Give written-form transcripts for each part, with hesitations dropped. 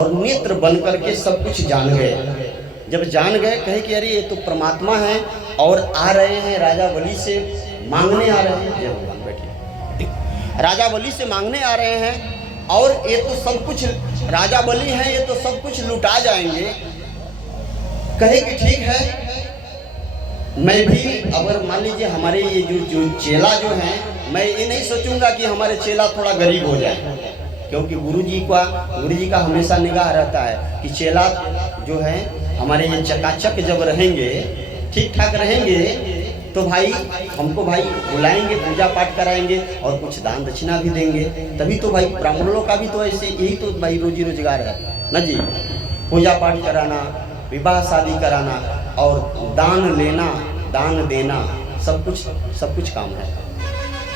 और नेत्र बन करके सब कुछ जान गए। जब जान गए कहे कि अरे ये तो परमात्मा है और आ रहे हैं राजा बलि से मांगने आ रहे हैं। जय भगवान, बैठिए। राजा बलि से मांगने आ रहे हैं और ये तो सब कुछ राजा बलि हैं, ये तो सब कुछ लुटा जाएंगे। कहे कि ठीक है, मैं भी अगर मान लीजिए हमारे ये जो चेला जो हैं, मैं ये नहीं सोचूंगा कि हमारे चेला थोड़ा गरीब हो जाए, क्योंकि गुरु जी का हमेशा निगाह रहता है कि चेला जो है हमारे ये चकाचक जब रहेंगे, ठीक ठाक रहेंगे, तो भाई हमको भाई बुलाएंगे, पूजा पाठ कराएंगे और कुछ दान दक्षिणा भी देंगे। तभी तो भाई ब्राह्मणों का भी तो ऐसे यही तो भाई रोजी रोजगार है ना जी, पूजा पाठ कराना, विवाह शादी कराना और दान लेना, दान देना, सब कुछ काम है।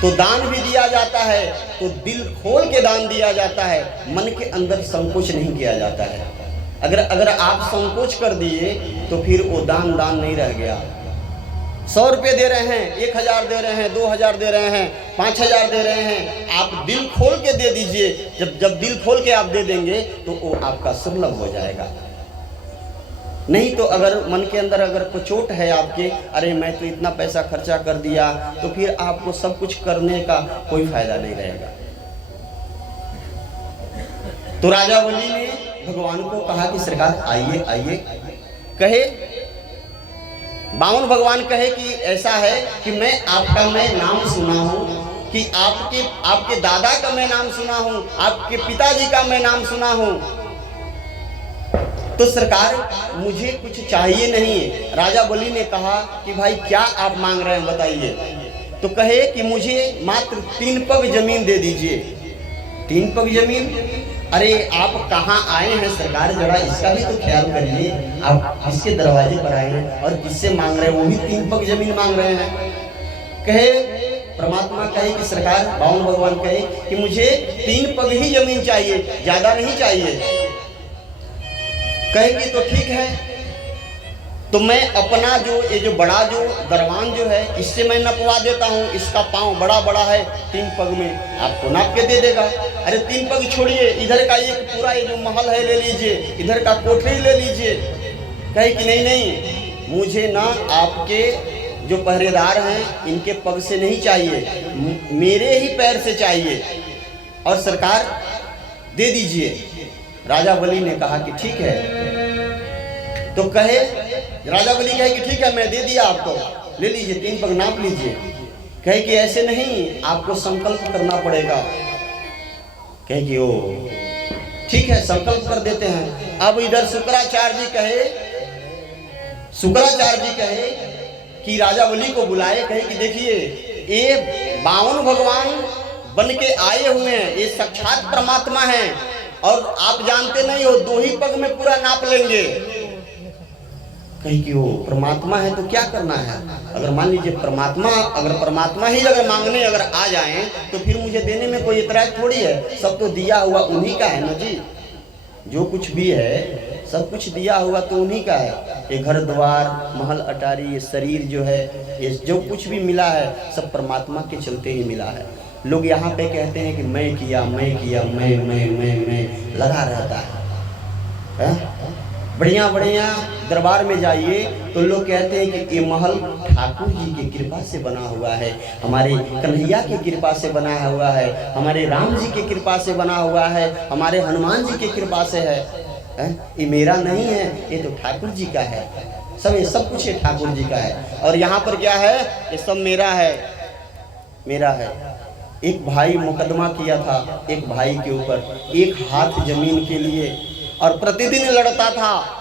तो दान भी दिया जाता है तो दिल खोल के दान दिया जाता है, मन के अंदर संकोच नहीं किया जाता है। अगर आप संकोच कर दिए तो फिर वो दान नहीं रह गया। 100 रुपये दे रहे हैं, 1000 दे रहे हैं, 2000 दे रहे हैं, 5000 दे रहे हैं, आप दिल खोल के दे दीजिए। जब दिल खोल के आप दे देंगे तो वो आपका सुलभ हो जाएगा। नहीं तो अगर मन के अंदर अगर कोई चोट है आपके, अरे मैं तो इतना पैसा खर्चा कर दिया, तो फिर आपको सब कुछ करने का कोई फायदा नहीं रहेगा। तो राजा बलि ने भगवान को कहा कि सरकार आइए आइए। कहे बामन भगवान कहे कि ऐसा है कि मैं नाम सुना हूँ, कि आपके दादा का मैं नाम सुना हूँ, आपके पिताजी का मैं नाम सुना हूँ, तो सरकार मुझे कुछ चाहिए नहीं। राजा बलि ने कहा कि भाई क्या आप मांग रहे हैं बताइए। तो कहे कि मुझे मात्र 3 पग जमीन दे दीजिए। 3 पग जमीन? अरे आप कहाँ आए हैं सरकार, जरा इसका भी तो ख्याल करिए। आप किसके दरवाजे पर आए हैं और किससे मांग रहे हैं, वो भी 3 पग जमीन मांग रहे हैं। कहे परमात्मा कहे कि सरकार, बामन भगवान कहे कि मुझे 3 पग ही जमीन चाहिए, ज्यादा नहीं चाहिए। कहेगी तो ठीक है, तो मैं अपना ये जो बड़ा जो दरवान जो है इससे मैं नपवा देता हूँ, इसका पाँव बड़ा बड़ा है, 3 पग में आपको नाप के दे देगा। अरे 3 पग छोड़िए, इधर का एक पूरा ये जो महल है ले लीजिए, इधर का कोठरी ले लीजिए। कहे कि नहीं, मुझे ना आपके जो पहरेदार हैं इनके पग से नहीं चाहिए, मेरे ही पैर से चाहिए, और सरकार दे दीजिए। राजा बलि ने कहा कि ठीक है। तो कहे राजा बलि कहे कि ठीक है, मैं दे दिया आपको, ले लीजिए, 3 पग नाप लीजिए। कहे कि ऐसे नहीं, आपको संकल्प करना पड़ेगा। कहे कि ओ ठीक है, संकल्प कर देते हैं। अब इधर शुक्राचार्य जी कहे कि राजा बलि को बुलाए। कहे कि देखिए, ये बामन भगवान बन के आए हुए हैं, ये साक्षात परमात्मा हैं, और आप जानते नहीं हो 2 ही पग में पूरा नाप लेंगे। कहीं कि वो परमात्मा है तो क्या करना है। अगर मान लीजिए परमात्मा ही अगर मांगने अगर आ जाएं तो फिर मुझे देने में कोई इतराज थोड़ी है। सब तो दिया हुआ उन्हीं का है ना जी, जो कुछ भी है सब कुछ दिया हुआ तो उन्हीं का है। ये घर द्वार महल अटारी, ये शरीर जो है, ये जो कुछ भी मिला है सब परमात्मा के चलते ही मिला है। लोग यहाँ पे कहते हैं कि मैं किया, मैं लगा रहता है। बढ़िया दरबार में जाइए तो लोग कहते हैं कि ये महल ठाकुर जी की कृपा से बना हुआ है, हमारे कन्हैया की कृपा से बना हुआ है, हमारे राम जी की कृपा से बना हुआ है, हमारे हनुमान जी की कृपा से है। ये मेरा नहीं है, ये तो ठाकुर जी का है। सब कुछ ये ठाकुर जी का है। और यहाँ पर क्या है, ये सब मेरा है। एक भाई मुकदमा किया था एक भाई के ऊपर, 1 हाथ जमीन के लिए, और प्रतिदिन लड़ता था,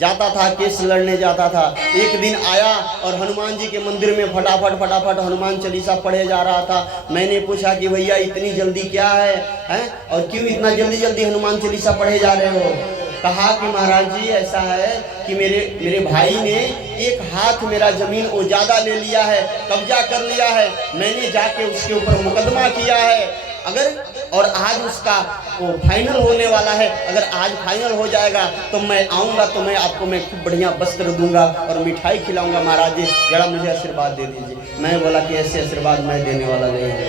जाता था, केस लड़ने जाता था। एक दिन आया और हनुमान जी के मंदिर में फटाफट हनुमान चालीसा पढ़े जा रहा था। मैंने पूछा कि भैया इतनी जल्दी क्या है, और क्यों इतना जल्दी हनुमान चालीसा पढ़े जा रहे हो। कहा कि महाराज जी ऐसा है कि मेरे भाई ने 1 हाथ मेरा जमीन वो ज़्यादा ले लिया है, कब्जा कर लिया है। मैंने जाके उसके ऊपर मुकदमा किया है, और आज उसका वो फाइनल होने वाला है। अगर आज फाइनल हो जाएगा तो मैं आऊँगा, तो मैं आपको खूब बढ़िया वस्त्र दूंगा और मिठाई खिलाऊंगा। महाराज जी जरा मुझे आशीर्वाद दे दीजिए। मैं बोला कि ऐसे आशीर्वाद मैं देने वाला नहीं है।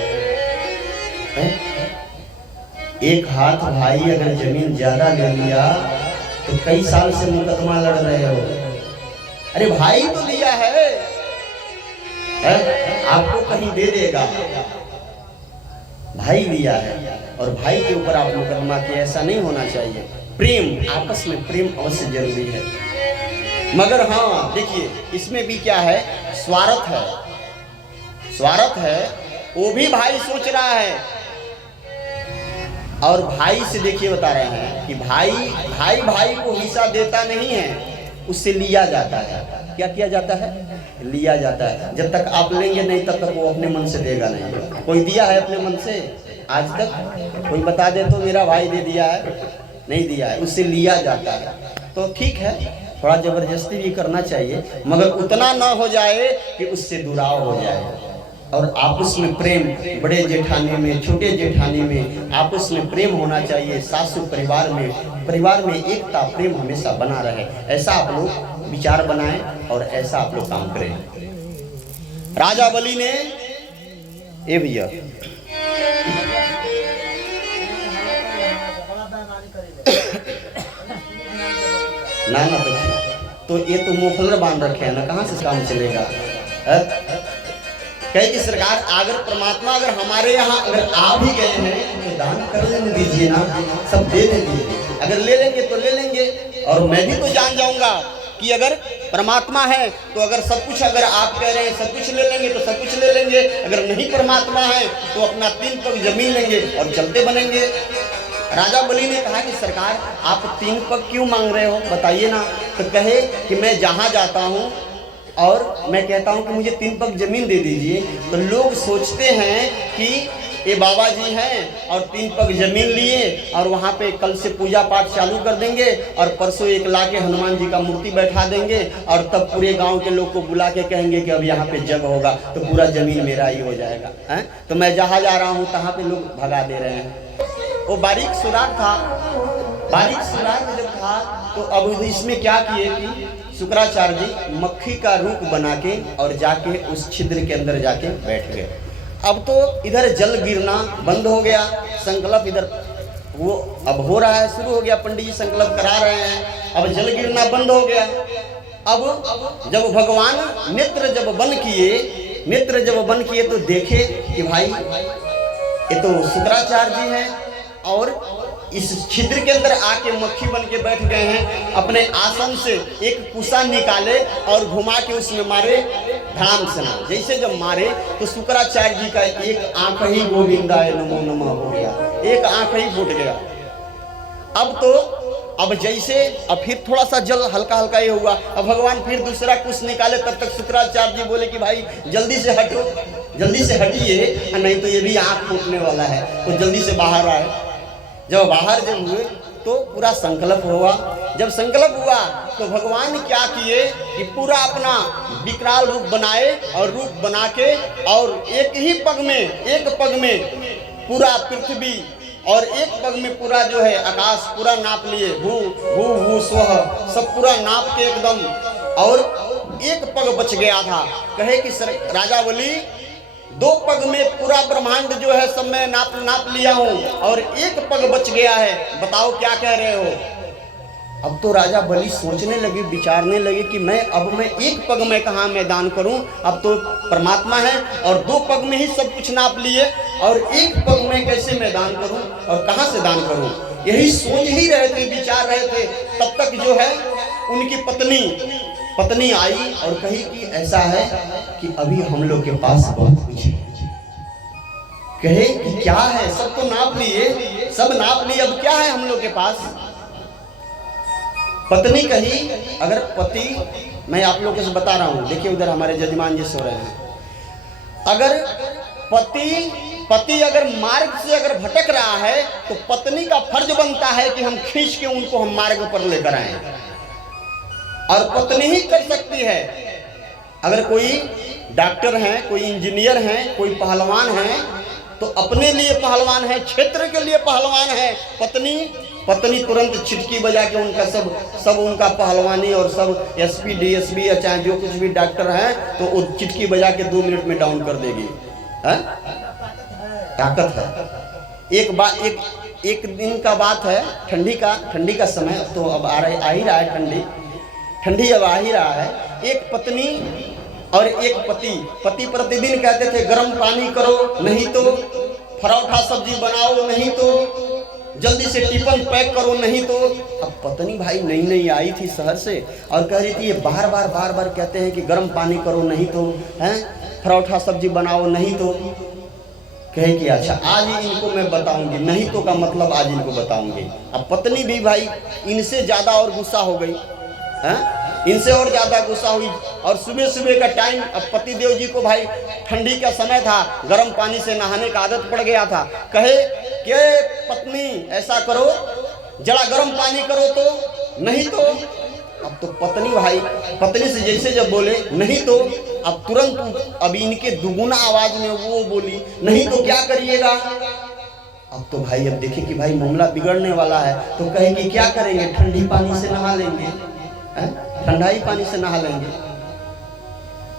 एक हाथ भाई अगर जमीन ज्यादा ले लिया तो कई साल से मुकदमा लड़ रहे हो। अरे भाई तो लिया है, आपको कहीं दे देगा, भाई लिया है और भाई के ऊपर आप मुकदमा किए, ऐसा नहीं होना चाहिए। प्रेम, आपस में प्रेम अवश्य जरूरी है। मगर हाँ देखिए इसमें भी क्या है, स्वार्थ है, स्वार्थ है। वो भी भाई सोच रहा है और भाई से देखिए बता रहे हैं कि भाई को हिस्सा देता नहीं है, उससे लिया जाता है। क्या किया जाता है? लिया जाता है। जब तक आप लेंगे नहीं तब तक वो अपने मन से देगा नहीं। कोई दिया है अपने मन से आज तक? कोई बता दे तो मेरा भाई दे दिया है? नहीं दिया है, उससे लिया जाता है। तो ठीक है, थोड़ा जबरदस्ती भी करना चाहिए, मगर उतना ना हो जाए कि उससे दुराव हो जाए। और आपस में प्रेम, बड़े जेठानी में छोटे जेठानी में आपस में प्रेम होना चाहिए। सासू परिवार में एकता प्रेम हमेशा बना रहे, ऐसा आप लोग विचार बनाएं और ऐसा आप लोग काम करें। राजा बलि ने ए भैया ना तो ये तो मुफलर बांध रखे हैं ना, कहाँ से काम चलेगा? कहे कि सरकार अगर परमात्मा अगर हमारे यहाँ अगर आ भी गए हैं तो दान कर लेने दीजिए ना, सब दे दीजिए। अगर ले लेंगे तो ले लेंगे, और मैं भी तो जान जाऊंगा कि अगर परमात्मा है तो अगर सब कुछ अगर आप कह रहे हैं सब कुछ ले लेंगे तो सब कुछ ले लेंगे, अगर नहीं परमात्मा है तो अपना 3 पग जमीन लेंगे और चलते बनेंगे। राजा बलि ने कहा कि सरकार आप 3 पग क्यों मांग रहे हो, बताइए ना। तो कहे कि मैं जहाँ जाता हूँ और मैं कहता हूँ कि मुझे 3 पग जमीन दे दीजिए, तो लोग सोचते हैं कि ये बाबा जी हैं और 3 पग जमीन लिए और वहाँ पे कल से पूजा पाठ चालू कर देंगे और परसों एक लाके हनुमान जी का मूर्ति बैठा देंगे और तब पूरे गांव के लोग को बुला के कहेंगे कि अब यहाँ पे जग होगा तो पूरा जमीन मेरा ही हो जाएगा है। तो मैं जहाँ जा रहा हूँ तहाँ पे लोग भगा दे रहे हैं। वो बारीक सुराग था, बारीक सुराग जब था तो अब इसमें क्या किए कि शुक्राचार्य जी मक्खी का रूप बना के और जाके उस छिद्र के अंदर जाके बैठ गए। अब तो इधर जल गिरना बंद हो गया, संकल्प इधर वो अब हो रहा है, शुरू हो गया, पंडित जी संकल्प करा रहे हैं, अब जल गिरना बंद हो गया। अब जब भगवान नेत्र जब बंद किए तो देखे कि भाई ये तो शुक्राचार्य जी हैं और इस छिद्र के अंदर आके मक्खी बन के बैठ गए हैं। अपने आसन से एक कुसा निकाले और घुमा के उसमें मारे धाम से ना, जैसे जब मारे तो शुक्राचार्य जी का एक आंख ही गोविंदाय नमो नमः हो गया, एक आंख ही फूट गया। अब जैसे अब फिर थोड़ा सा जल हल्का हल्का ये हुआ, अब भगवान फिर दूसरा कुछ निकाले, तब तक शुक्राचार्य जी बोले कि भाई जल्दी से हटो, जल्दी से हटिए, नहीं तो ये भी आंख फूटने वाला है। तो जल्दी से बाहर आए। जब बाहर जब हुए तो पूरा संकल्प हुआ। जब संकल्प हुआ तो भगवान क्या किए कि पूरा अपना विकराल रूप बनाए और रूप बना के और एक पग में पूरा पृथ्वी और एक पग में पूरा जो है आकाश पूरा नाप लिए, भू स्वह सब पूरा नाप के एकदम, और एक पग बच गया था। कहे कि राजा बलि 2 पग में पूरा ब्रह्मांड जो है सब मैं नाप लिया हूँ और एक पग बच गया है, बताओ क्या कह रहे हो। अब तो राजा बलि सोचने लगे, विचारने लगे कि मैं एक पग में कहाँ मैं दान करूं, अब तो परमात्मा है और 2 पग में ही सब कुछ नाप लिए और एक पग में कैसे मैं दान करूं और कहाँ से दान करूं। यही सोच ही रहे थे, विचार रहे थे, तब तक जो है उनकी पत्नी आई और कही कि ऐसा है कि अभी हम लोग के पास बहुत कुछ है। कहे कि क्या है, सब तो नाप लिए, अब क्या है हम लोग के पास। पत्नी कही, अगर पति, मैं आप लोगों से बता रहा हूं, देखिए उधर हमारे जजमान जी सो रहे हैं, अगर पति अगर मार्ग से अगर भटक रहा है तो पत्नी का फर्ज बनता है कि हम खींच के उनको हम मार्ग पर लेकर आए, और पत्नी ही कर सकती है। अगर कोई डॉक्टर है, कोई इंजीनियर है, कोई पहलवान है तो अपने लिए पहलवान है, क्षेत्र के लिए पहलवान है। पत्नी तुरंत चिटकी बजा के उनका सब उनका पहलवानी और सब एसपी डीएसपी या चाहे जो कुछ भी डॉक्टर है तो वो चिटकी बजा के 2 मिनट में डाउन कर देगी। ताकत है। एक दिन का बात है, ठंडी का समय, तो अब आ ही रहा है ठंडी अब आ ही रहा है। एक पत्नी और एक पति प्रतिदिन कहते थे गर्म पानी करो, नहीं तो पराठा सब्जी बनाओ, नहीं तो जल्दी से टिफिन पैक करो, नहीं तो। अब पत्नी भाई नई आई थी शहर से और कह रही थी ये बार बार कहते हैं कि गर्म पानी करो, नहीं तो हैं, पराठा सब्जी बनाओ, नहीं तो। कहे कि अच्छा आज ही इनको मैं बताऊंगी, नहीं तो का मतलब आज इनको बताऊंगी। अब पत्नी भी भाई इनसे ज़्यादा और गुस्सा हो गई, हैं, इनसे और ज़्यादा गुस्सा हुई। और सुबह का टाइम, अब पतिदेव जी को भाई ठंडी का समय था, गर्म पानी से नहाने का आदत पड़ गया था। कहे कि पत्नी ऐसा करो, जरा गर्म पानी करो तो, नहीं तो। अब तो पत्नी से जैसे जब बोले नहीं तो, अब तुरंत अब इनके दुगुना आवाज में वो बोली नहीं तो क्या करिएगा। अब तो भाई अब देखे कि भाई मामला बिगड़ने वाला है, तो कहे कि क्या करेंगे, ठंडी पानी से नहा लेंगे, ठंडा ही पानी से नहा लेंगे।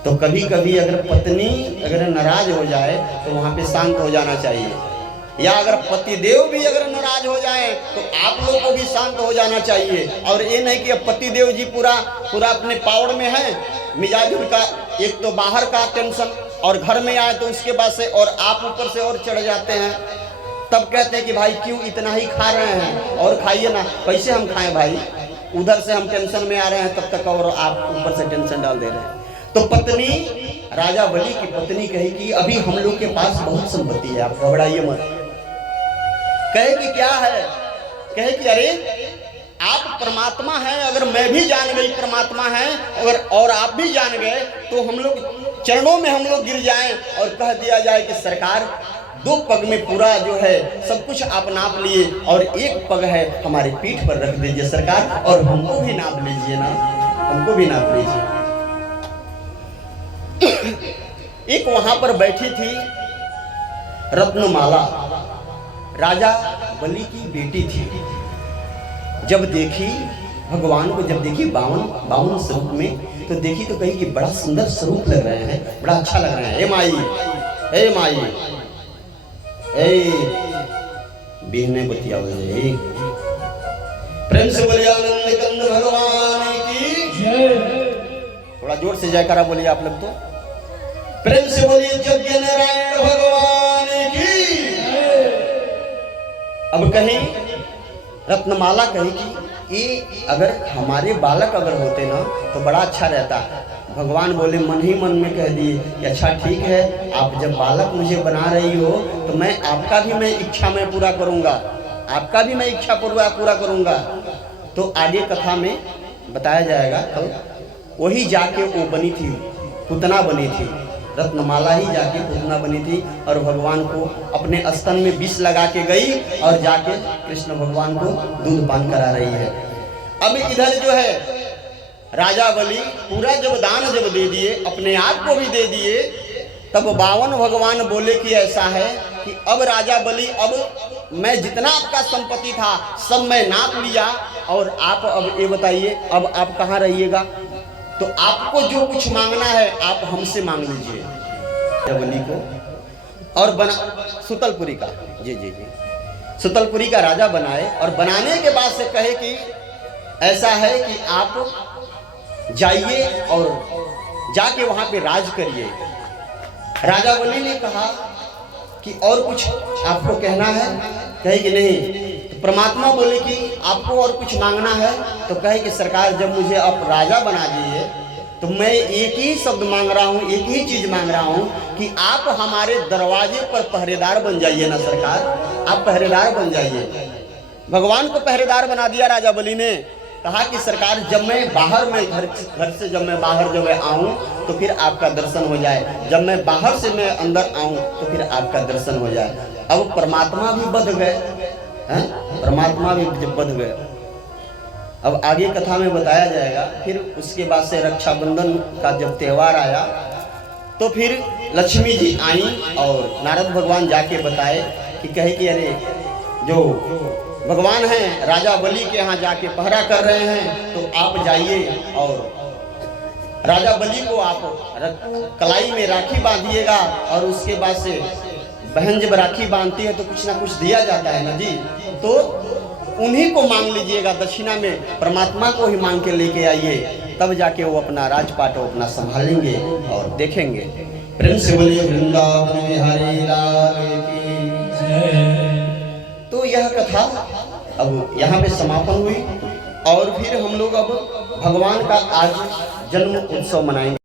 तो कभी कभी अगर पत्नी अगर नाराज हो जाए तो वहां पे शांत हो जाना चाहिए, या अगर पतिदेव भी अगर नाराज हो जाए तो आप लोग को भी शांत हो जाना चाहिए। और ये नहीं कि अब पतिदेव जी पूरा अपने पावर में है, मिजाज उनका एक तो बाहर का टेंशन और घर में आए तो उसके बाद से और आप ऊपर से और चढ़ जाते हैं। तब कहते हैं कि भाई क्यों इतना ही खा रहे हैं, और खाइए ना। कैसे हम खाएं भाई, उधर से हम टेंशन में आ रहे हैं तब तक और आप ऊपर से टेंशन डाल दे रहे हैं। तो पत्नी, राजा बलि की पत्नी कही कि अभी हम लोग के पास बहुत संपत्ति है, आप घबराइए मत। कहे कि क्या है, कहे कि अरे आप परमात्मा हैं, अगर मैं भी जान गई परमात्मा है अगर और आप भी जान गए तो हम लोग चरणों में हम लोग गिर जाएं और कह दिया जाए कि सरकार 2 पग में पूरा जो है सब कुछ आप नाप लिए और 1 पग है हमारी पीठ पर रख दीजिए सरकार, और हमको भी नाप लीजिए ना, हमको भी नाप लीजिए। एक वहां पर बैठी थी रत्नमाला, राजा बलि की बेटी थी। जब देखी भगवान को, जब देखी बावन स्वरूप में, तो देखी तो कही कि बड़ा सुंदर स्वरूप लग रहे हैं, बड़ा अच्छा लग रहे हैं। हे माई बिहने बतिया प्रेम से बोलिए आनंद कंद भगवान की जय। थोड़ा जोर से जयकारा बोलिए आप लोग तो। प्रेम से बोलिए यज्ञ नारायण भगवान की। अब कहीं रत्नमाला कही कि ये अगर हमारे बालक अगर होते ना तो बड़ा अच्छा रहता। भगवान बोले मन ही मन में कह दिए कि अच्छा ठीक है, आप जब बालक मुझे बना रही हो तो मैं आपका भी मैं इच्छा में पूरा करूंगा, आपका भी मैं इच्छा पूरा करूंगा। तो आगे कथा में बताया जाएगा। कल वही जाके वो बनी थी, पुतना बनी थी, रत्नमाला ही जाके पूतना बनी थी और भगवान को अपने स्तन में विष लगा के गई और जाके कृष्ण भगवान को दूध पान करा रही है। अब इधर जो है राजा बलि पूरा जब दान जब दे दिए, अपने आप को भी दे दिए, तब बावन भगवान बोले कि ऐसा है कि अब राजा बलि, अब मैं जितना आपका संपत्ति था सब मैं नाप लिया और आप अब ये बताइए अब आप कहाँ रहिएगा, तो आपको जो कुछ मांगना है आप हमसे मांग लीजिए। बलि को और बना सुतलपुरी का जी सुतलपुरी का राजा बनाए, और बनाने के बाद से कहे कि ऐसा है कि आप जाइए और जाके वहां पे राज करिए। राजा बलि ने कहा कि और कुछ आपको कहना है, कहे कि नहीं। तो परमात्मा बोले कि आपको और कुछ मांगना है, तो कहे कि सरकार जब मुझे आप राजा बना दिए तो मैं एक ही शब्द मांग रहा हूँ, एक ही चीज मांग रहा हूँ कि आप हमारे दरवाजे पर पहरेदार बन जाइए ना सरकार, आप पहरेदार बन जाइए। भगवान को पहरेदार बना दिया राजा बलि ने। कहा कि सरकार जब मैं बाहर में घर से जब मैं बाहर जब मैं आऊँ तो फिर आपका दर्शन हो जाए, जब मैं बाहर से मैं अंदर आऊँ तो फिर आपका दर्शन हो जाए। अब परमात्मा भी बध गए हैं, परमात्मा भी जब बध गए। अब आगे कथा में बताया जाएगा। फिर उसके बाद से रक्षाबंधन का जब त्यौहार आया तो फिर लक्ष्मी जी आई और नारद भगवान जाके बताए कि कहे कि अरे जो भगवान हैं राजा बलि के यहाँ जाके पहरा कर रहे हैं, तो आप जाइए और राजा बलि को आप कलाई में राखी बांधिएगा, और उसके बाद से बहन जब राखी बांधती है तो कुछ ना कुछ दिया जाता है ना जी। तो उन्हीं को मांग लीजिएगा दक्षिणा में, परमात्मा को ही मांग के लेके आइए, तब जाके वो अपना राजपाट वो अपना संभालेंगे और देखेंगे। प्रेम से बोलिए वृंदावन बिहारी लाल की जय। तो यह कथा अब यहाँ पे समापन हुई और फिर हम लोग अब भगवान का आज जन्म उत्सव मनाएंगे।